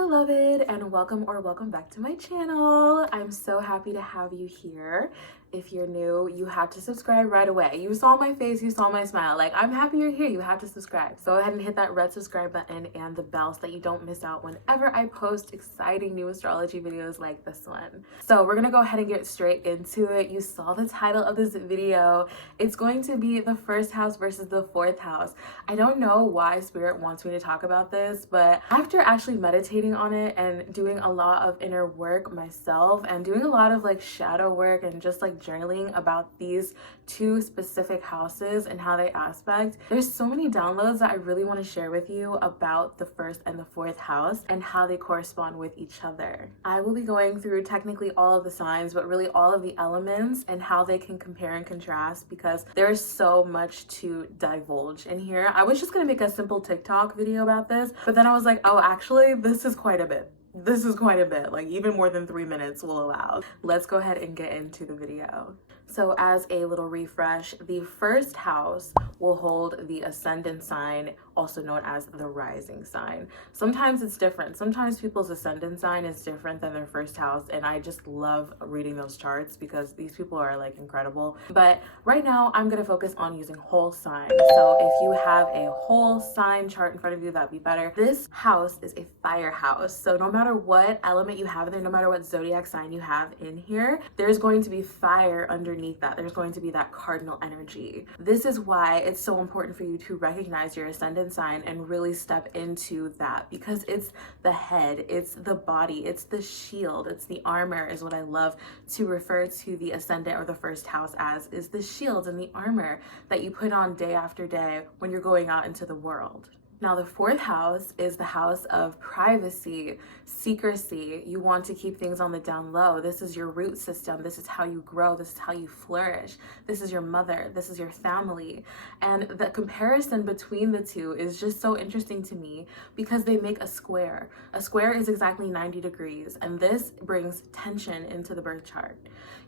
beloved, and welcome back to my channel. I'm so happy to have you here. If you're new, you have to subscribe right away. You saw my face, you saw my smile. Like, I'm happy you're here. You have to subscribe. So go ahead and hit that red subscribe button and the bell so that you don't miss out whenever I post exciting new astrology videos like this one. So we're gonna go ahead and get straight into it. You saw the title of this video. It's going to be the first house versus the fourth house. I don't know why Spirit wants me to talk about this, but after actually meditating on it and doing a lot of inner work myself and doing a lot of like shadow work and just like journaling about these two specific houses and how they aspect, there's so many downloads that I really want to share with you about the first and the fourth house and how they correspond with each other. I will be going through technically all of the signs, but really all of the elements and how they can compare and contrast, because there's so much to divulge in here. I was just gonna make a simple TikTok video about this, but then I was like, oh, actually, this is quite a bit. Like even more than 3 minutes will allow. Let's go ahead and get into the video. So as a little refresh, the first house will hold the ascendant sign, also known as the rising sign. Sometimes it's different. Sometimes people's ascendant sign is different than their first house, and I just love reading those charts because these people are like incredible. But right now I'm gonna focus on using whole sign. So if you have a whole sign chart in front of you, that'd be better. This house is a fire house. So no matter what element you have in there, no matter what zodiac sign you have in here, there's going to be fire underneath that. There's going to be that cardinal energy. This is why it's so important for you to recognize your ascendant sign and really step into that, because it's the head, it's the body, it's the shield, it's the armor, is what I love to refer to the ascendant or the first house as, is the shield and the armor that you put on day after day when you're going out into the world. Now, the fourth house is the house of privacy, secrecy. You want to keep things on the down low. This is your root system. This is how you grow. This is how you flourish. This is your mother. This is your family. And the comparison between the two is just so interesting to me because they make a square. A square is exactly 90 degrees, and this brings tension into the birth chart.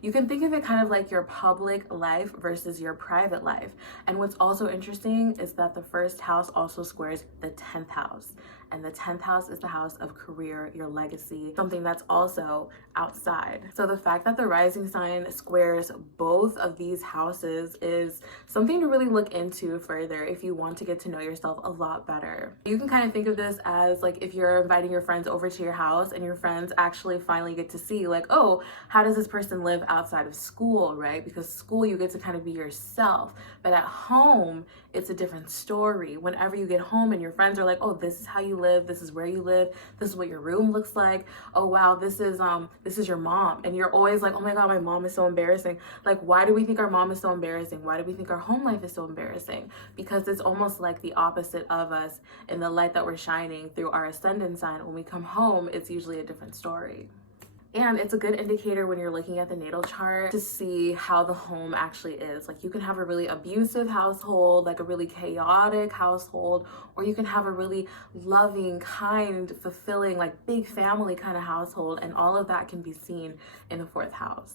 You can think of it kind of like your public life versus your private life. And what's also interesting is that the first house also squares the 10th house, and the 10th house is the house of career, your legacy, something that's also outside. So the fact that the rising sign squares both of these houses is something to really look into further if you want to get to know yourself a lot better. You can kind of think of this as like if you're inviting your friends over to your house and your friends actually finally get to see like, oh, how does this person live outside of school, right? Because school, you get to kind of be yourself, but at home, it's a different story. Whenever you get home and your friends are like, oh, this is how you live, this is where you live, this is what your room looks like, oh wow, this is your mom, and you're always like, oh my god, my mom is so embarrassing. Like, why do we think our mom is so embarrassing? Why do we think our home life is so embarrassing? Because it's almost like the opposite of us in the light that we're shining through our ascendant sign. When we come home, it's usually a different story. And it's a good indicator when you're looking at the natal chart to see how the home actually is. Like, you can have a really abusive household, like a really chaotic household, or you can have a really loving, kind, fulfilling, like big family kind of household. And all of that can be seen in the fourth house.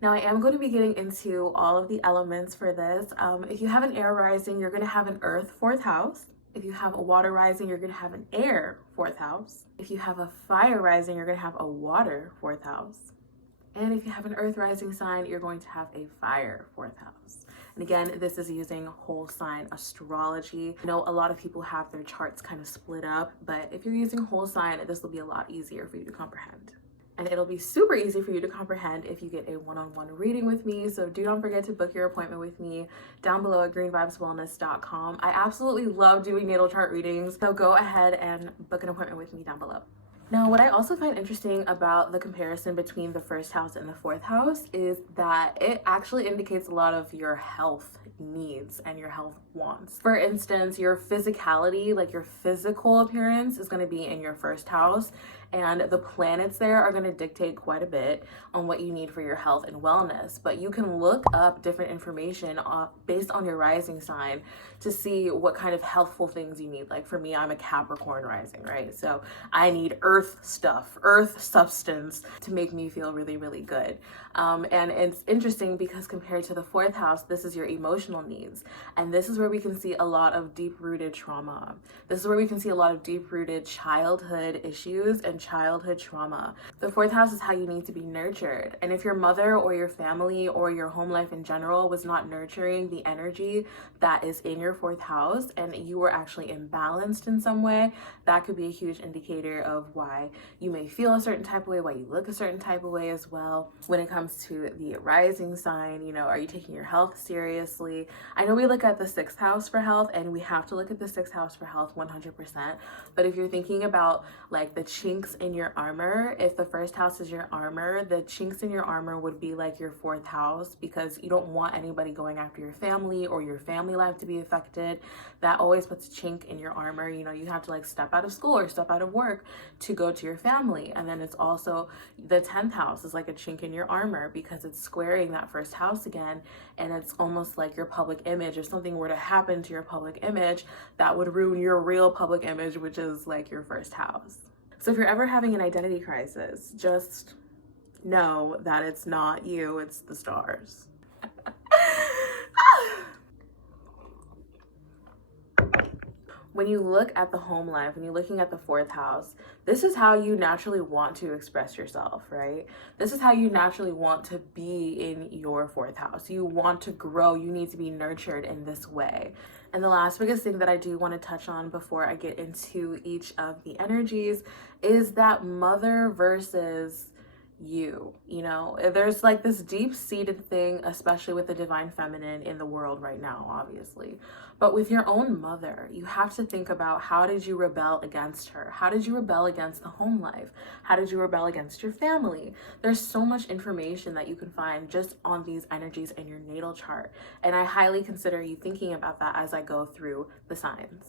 Now, I am going to be getting into all of the elements for this. If you have an air rising, you're going to have an earth fourth house. If you have a water rising, you're going to have an air fourth house. If you have a fire rising, you're going to have a water fourth house. And if you have an earth rising sign, you're going to have a fire fourth house. And again, this is using whole sign astrology. I know a lot of people have their charts kind of split up, but if you're using whole sign, this will be a lot easier for you to comprehend. And it'll be super easy for you to comprehend if you get a one-on-one reading with me. So do not forget to book your appointment with me down below at greenvibeswellness.com. I absolutely love doing natal chart readings, so go ahead and book an appointment with me down below. Now, what I also find interesting about the comparison between the first house and the fourth house is that it actually indicates a lot of your health needs and your health wants. For instance, your physicality, like your physical appearance, is going to be in your first house, and the planets there are going to dictate quite a bit on what you need for your health and wellness. But you can look up different information based on your rising sign to see what kind of healthful things you need. Like for me, I'm a Capricorn rising, right? So I need earth stuff, earth substance to make me feel really, really good. And it's interesting because compared to the fourth house, this is your emotional needs. And this is where we can see a lot of deep-rooted trauma. This is where we can see a lot of deep-rooted childhood issues and childhood trauma. The fourth house is how you need to be nurtured. And if your mother or your family or your home life in general was not nurturing the energy that is in your fourth house and you were actually imbalanced in some way, that could be a huge indicator of why you may feel a certain type of way, why you look a certain type of way as well. When it comes to the rising sign, you know, are you taking your health seriously? I know we look at the sixth house for health, and we have to look at the sixth house for health 100%. But if you're thinking about like the chinks in your armor, if the first house is your armor, the chinks in your armor would be like your fourth house, because you don't want anybody going after your family or your family life to be affected. That always puts a chink in your armor. You know, you have to like step out of school or step out of work to go to your family. And then it's also the 10th house is like a chink in your armor because it's squaring that first house again. And it's almost like your public image. If something were to happen to your public image, that would ruin your real public image, which is like your first house. So if you're ever having an identity crisis, just know that it's not you, it's the stars. When you look at the home life, when you're looking at the fourth house, this is how you naturally want to express yourself, right? This is how you naturally want to be in your fourth house. You want to grow. You need to be nurtured in this way. And the last biggest thing that I do want to touch on before I get into each of the energies is that mother versus you know, there's like this deep-seated thing, especially with the divine feminine in the world right now, obviously, but with your own mother, you have to think about, how did you rebel against her? How did you rebel against the home life? How did you rebel against your family? There's so much information that you can find just on these energies in your natal chart, and I highly consider you thinking about that as I go through the signs.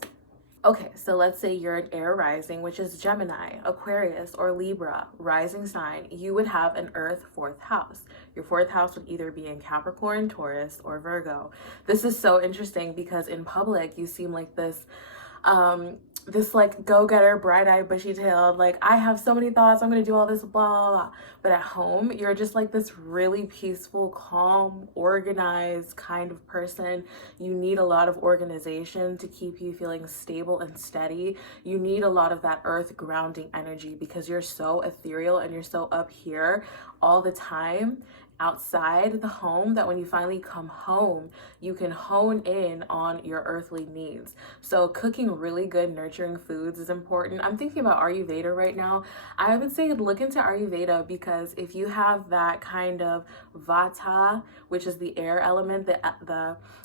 Okay, so let's say you're an air rising, which is Gemini, Aquarius, or Libra rising sign. You would have an earth fourth house. Your fourth house would either be in Capricorn, Taurus, or Virgo. This is so interesting because in public, you seem like this like go-getter, bright-eyed, bushy-tailed, like, I have so many thoughts, I'm gonna do all this, blah, blah, blah. But at home, you're just like this really peaceful, calm, organized kind of person. You need a lot of organization to keep you feeling stable and steady. You need a lot of that earth grounding energy because you're so ethereal and you're so up here all the time outside the home that when you finally come home, you can hone in on your earthly needs. So cooking really good, nurturing foods is important. I'm thinking about Ayurveda right now. I would say look into Ayurveda because if you have that kind of Vata, which is the air element,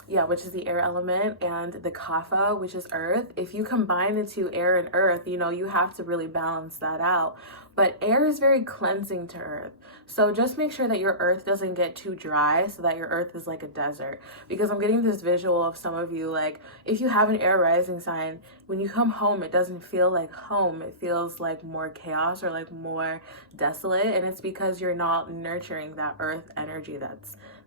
which is the air element, and the Kapha, which is earth, if you combine the two, air and earth, you know, you have to really balance that out. But air is very cleansing to earth. So just make sure that your earth doesn't get too dry so that your earth is like a desert. Because I'm getting this visual of some of you, like, if you have an air rising sign, when you come home, it doesn't feel like home. It feels like more chaos or like more desolate. And it's because you're not nurturing that earth energy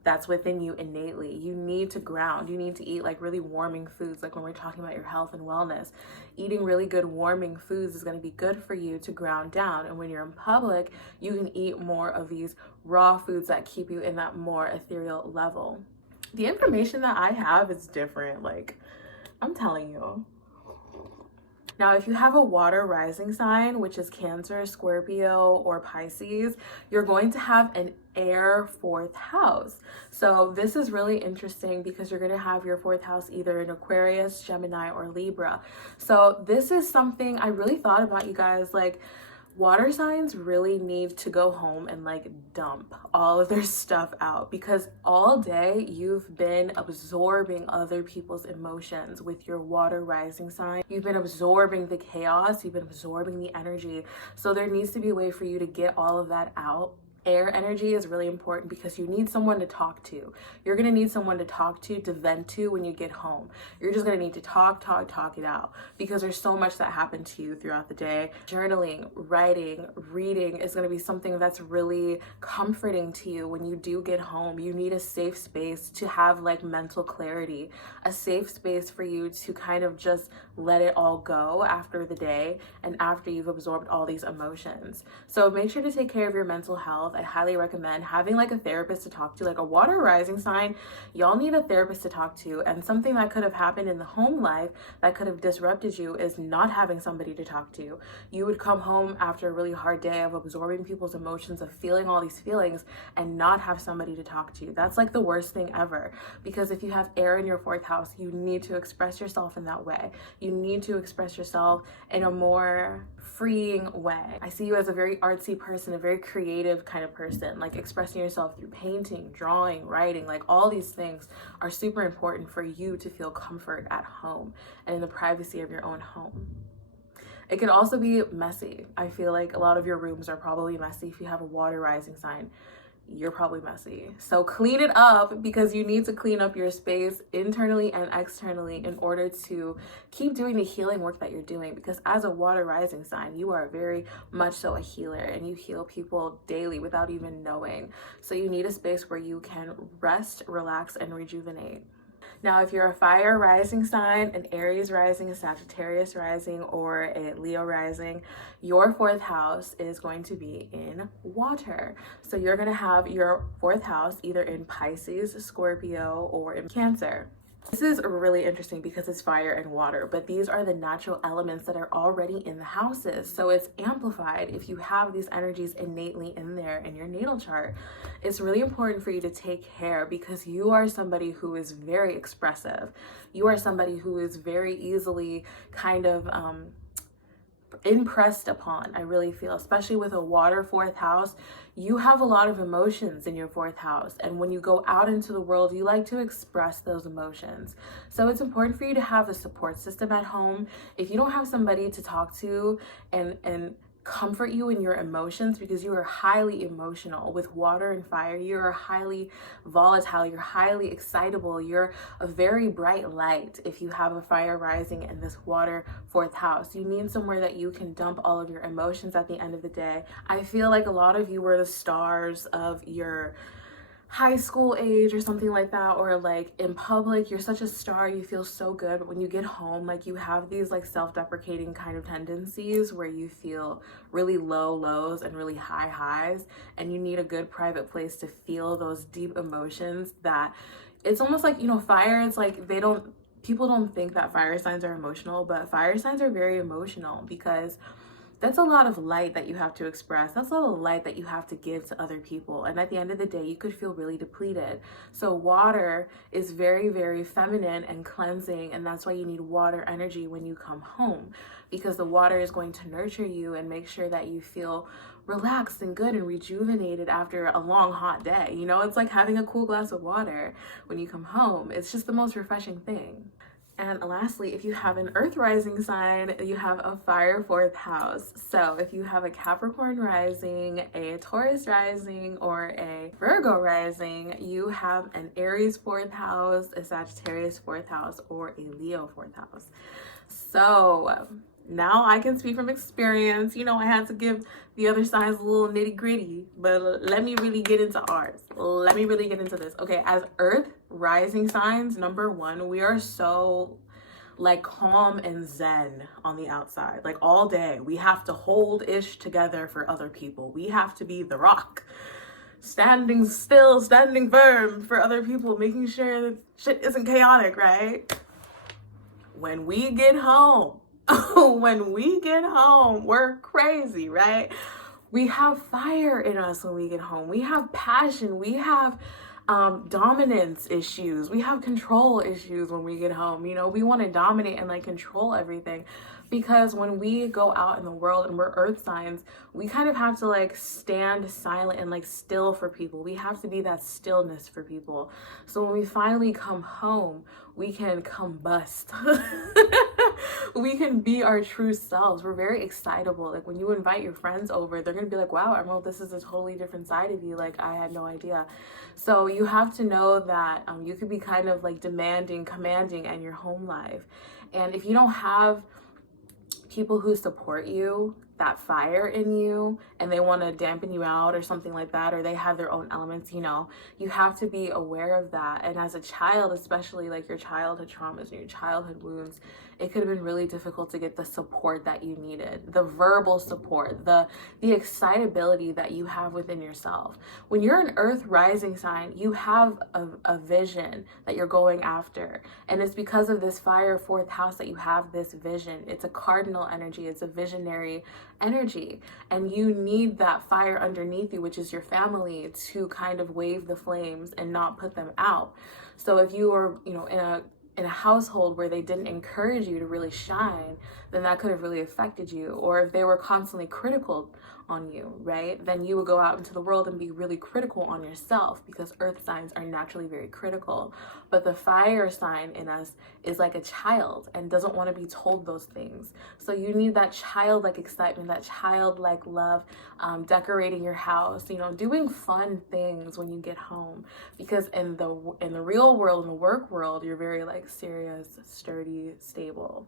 that's within you innately. You need to ground. You need to eat like really warming foods. Like when we're talking about your health and wellness, eating really good warming foods is going to be good for you to ground down. And when you're in public, you can eat more of these raw foods that keep you in that more ethereal level. The information that I have is different. Like, I'm telling you. Now, if you have a water rising sign, which is Cancer, Scorpio, or Pisces, you're going to have an air fourth house. So this is really interesting because you're going to have your fourth house either in Aquarius, Gemini, or Libra. So this is something I really thought about, you guys. Like, water signs really need to go home and like dump all of their stuff out because all day you've been absorbing other people's emotions with your water rising sign. You've been absorbing the chaos, you've been absorbing the energy. So there needs to be a way for you to get all of that out air energy is really important because you need someone to talk to. You're going to need someone to talk to vent to when you get home. You're just going to need to talk it out because there's so much that happened to you throughout the day. Journaling, writing, reading is going to be something that's really comforting to you when you do get home. You need a safe space to have like mental clarity, a safe space for you to kind of just let it all go after the day and after you've absorbed all these emotions. So make sure to take care of your mental health. I highly recommend having like a therapist to talk to. Like a water rising sign, y'all need a therapist to talk to. And something that could have happened in the home life that could have disrupted you is not having somebody to talk to. You would come home after a really hard day of absorbing people's emotions, of feeling all these feelings, and not have somebody to talk to. That's like the worst thing ever, because if you have air in your fourth house, you need to express yourself in that way. You need to express yourself in a more freeing way. I see you as a very artsy person, a very creative kind of person, like expressing yourself through painting, drawing, writing, like all these things are super important for you to feel comfort at home and in the privacy of your own home. It could also be messy. I feel like a lot of your rooms are probably messy. If you have a water rising sign, you're probably messy. So clean it up, because you need to clean up your space internally and externally in order to keep doing the healing work that you're doing. Because as a water rising sign, you are very much so a healer, and you heal people daily without even knowing. So you need a space where you can rest, relax, and rejuvenate. Now, if you're a fire rising sign, an Aries rising, a Sagittarius rising, or a Leo rising, your fourth house is going to be in water. So you're going to have your fourth house either in Pisces, Scorpio, or in Cancer. This is really interesting because it's fire and water, but these are the natural elements that are already in the houses. So it's amplified if you have these energies innately in there in your natal chart. It's really important for you to take care, because you are somebody who is very expressive. You are somebody who is very easily kind of impressed upon. I really feel, especially with a water fourth house, you have a lot of emotions in your fourth house, and when you go out into the world, you like to express those emotions. So it's important for you to have a support system at home. If you don't have somebody to talk to and comfort you in your emotions, because you are highly emotional. With water and fire, you're highly volatile, you're highly excitable, you're a very bright light. If you have a fire rising in this water fourth house, you need somewhere that you can dump all of your emotions at the end of the day. I feel like a lot of you were the stars of your high school age or something like that, or like in public, you're such a star, you feel so good, but when you get home, like you have these like self-deprecating kind of tendencies where you feel really low lows and really high highs, and you need a good private place to feel those deep emotions. That it's almost like, you know, fire, it's like people don't think that fire signs are emotional, but fire signs are very emotional, because that's a lot of light that you have to express. That's a lot of light that you have to give to other people. And at the end of the day, you could feel really depleted. So water is very, very feminine and cleansing. And that's why you need water energy when you come home, because the water is going to nurture you and make sure that you feel relaxed and good and rejuvenated after a long hot day. You know, it's like having a cool glass of water when you come home. It's just the most refreshing thing. And lastly, if you have an earth rising sign, you have a fire fourth house. So if you have a Capricorn rising, a Taurus rising, or a Virgo rising, you have an Aries fourth house, a Sagittarius fourth house, or a Leo fourth house. So now I can speak from experience. You know, I had to give the other signs a little nitty gritty, but let me really get into ours. Let me really get into this. Okay, as earth rising signs, number one, we are so like calm and zen on the outside. Like all day, we have to hold ish together for other people. We have to be the rock, standing still, standing firm for other people, making sure that shit isn't chaotic, right? When we get home, we're crazy, right? We have fire in us when we get home. We have passion. We have dominance issues. We have control issues when we get home. You know, we want to dominate and like control everything, because when we go out in the world and we're earth signs, we kind of have to like stand silent and like still for people. We have to be that stillness for people. So when we finally come home, we can combust. we can be our true selves. We're very excitable. Like when you invite your friends over, they're gonna be like, wow, Emerald, this is a totally different side of you. Like I had no idea. So you have to know that you could be kind of like demanding, commanding in your home life. And if you don't have people who support you, that fire in you, and they want to dampen you out or something like that, or they have their own elements, you know, you have to be aware of that. And as a child, especially like your childhood traumas and your childhood wounds, it could have been really difficult to get the support that you needed, the verbal support, the excitability that you have within yourself. When you're an earth rising sign, you have a vision that you're going after, and it's because of this fire fourth house that you have this vision. It's a cardinal energy, it's a visionary energy, and you need that fire underneath you, which is your family, to kind of wave the flames and not put them out. So if you are, you know, in a household where they didn't encourage you to really shine, then that could have really affected you. Or if they were constantly critical on you, right, then you would go out into the world and be really critical on yourself, because earth signs are naturally very critical. But the fire sign in us is like a child and doesn't want to be told those things. So you need that childlike excitement, that childlike love, decorating your house, you know, doing fun things when you get home, because in the real world, in the work world, you're very like serious, sturdy, stable.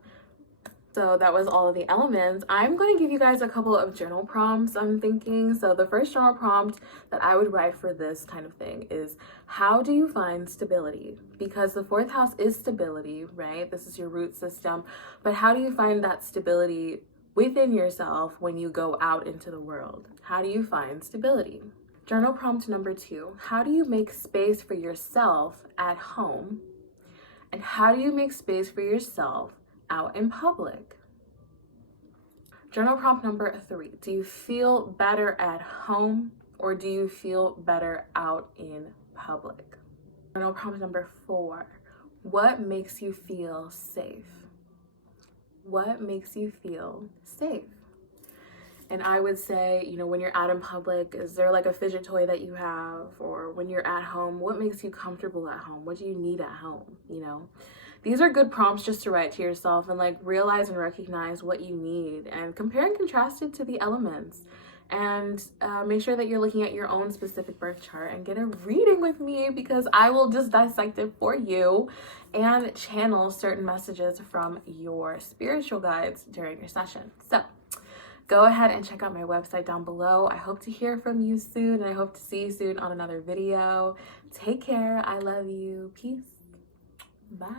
So that was all of the elements. I'm going to give you guys a couple of journal prompts, I'm thinking. So the first journal prompt that I would write for this kind of thing is, how do you find stability? Because the fourth house is stability, right? This is your root system. But how do you find that stability within yourself when you go out into the world? How do you find stability? Journal prompt number 2, how do you make space for yourself at home? And how do you make space for yourself out in public? Journal prompt number 3, do you feel better at home or do you feel better out in public? Journal prompt number 4, what makes you feel safe? What makes you feel safe? And I would say, you know, when you're out in public, is there like a fidget toy that you have? Or when you're at home, what makes you comfortable at home? What do you need at home, you know? These are good prompts just to write to yourself and like realize and recognize what you need and compare and contrast it to the elements. And make sure that you're looking at your own specific birth chart and get a reading with me, because I will just dissect it for you and channel certain messages from your spiritual guides during your session. So go ahead and check out my website down below. I hope to hear from you soon, and I hope to see you soon on another video. Take care. I love you. Peace. Bye.